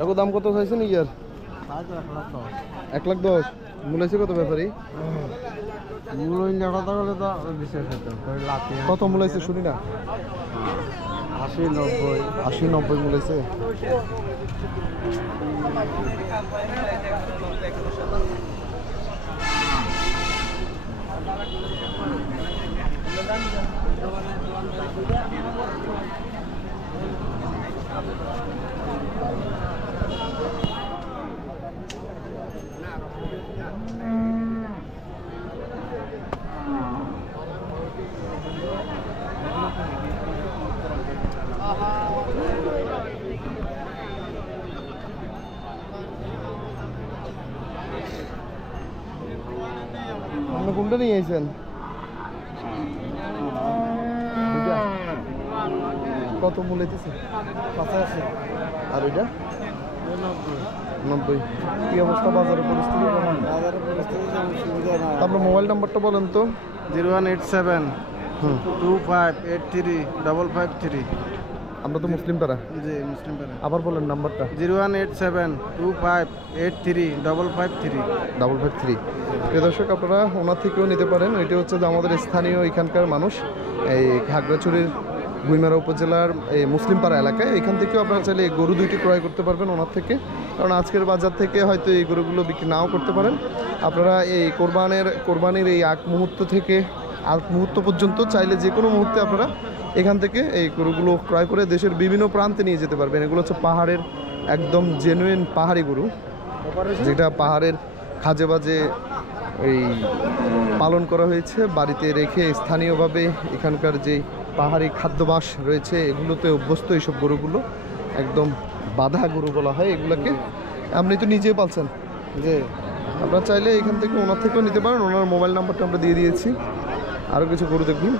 এখন দাম কত চাইছে নাকি আর? 1,10,000। মূলাইছে কত ব্যাপারী? কত মূলাইছে শুনি না। 80-90 মূলাইছে। আপনি কোনটা নিয়ে আইছেন? কত মূল্যতেছে? 85। আর ওইটা 90। কি অবস্থা বাজারের পরিস্থিতি? আপনার মোবাইল নাম্বারটা বলেন তো। 0187 2583 553। আমরা তো মুসলিম পাড়া। জি মুসলিম পাড়া। আবার বলেন নাম্বারটা। 0187 2583 553 553। প্রিয় দর্শক, আপনারা ওনার থেকেও নিতে পারেন। এটা হচ্ছে যে আমাদের স্থানীয় এখানকার মানুষ, এই খাগড়াছড়ির গুইমারা উপজেলার এই মুসলিমপাড়া এলাকায়। এখান থেকেও আপনারা চাইলে এই গরু দুইটি ক্রয় করতে পারবেন ওনার থেকে, কারণ আজকের বাজার থেকে হয়তো এই গরুগুলো বিক্রি নাও করতে পারেন। আপনারা এই কোরবানির এই আগ মুহূর্ত থেকে আগ মুহূর্ত পর্যন্ত চাইলে যে কোনো মুহূর্তে আপনারা এখান থেকে এই গরুগুলো ক্রয় করে দেশের বিভিন্ন প্রান্তে নিয়ে যেতে পারবেন। এগুলো হচ্ছে পাহাড়ের একদম জেনুইন পাহাড়ি গরু, যেটা পাহাড়ের খাজে বাজে এই পালন করা হয়েছে, বাড়িতে রেখে স্থানীয়ভাবে এখানকার যে পাহাড়ি খাদ্যাভ্যাস রয়েছে এগুলোতে অভ্যস্ত। এইসব গরুগুলো একদম বাঁধা গরু বলা হয় এগুলোকে। আপনি তো নিজেই পালছেন, যে আপনারা চাইলে এখান থেকে ওনার থেকেও নিতে পারেন। ওনার মোবাইল নাম্বারটা আমরা দিয়ে দিয়েছি। আরও কিছু গরু দেখুন।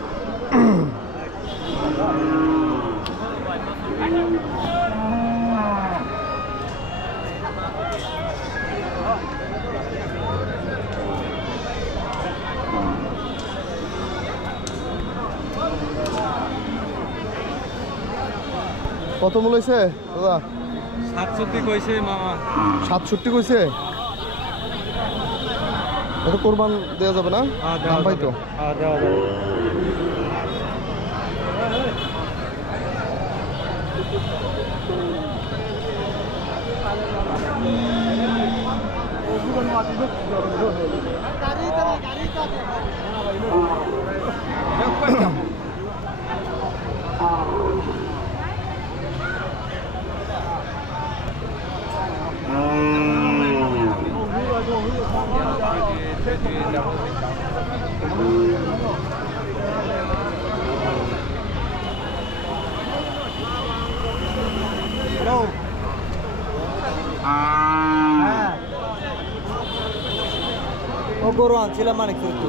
কত মূল্য হয়েছে দাদা? 67 কইছে মামা। 67 কইছে? এত কোরবান দেওয়া যাবে না? দাম পাই তো। দেওয়া যাবে। ও গরু আনছিলাম মানে কিন্তু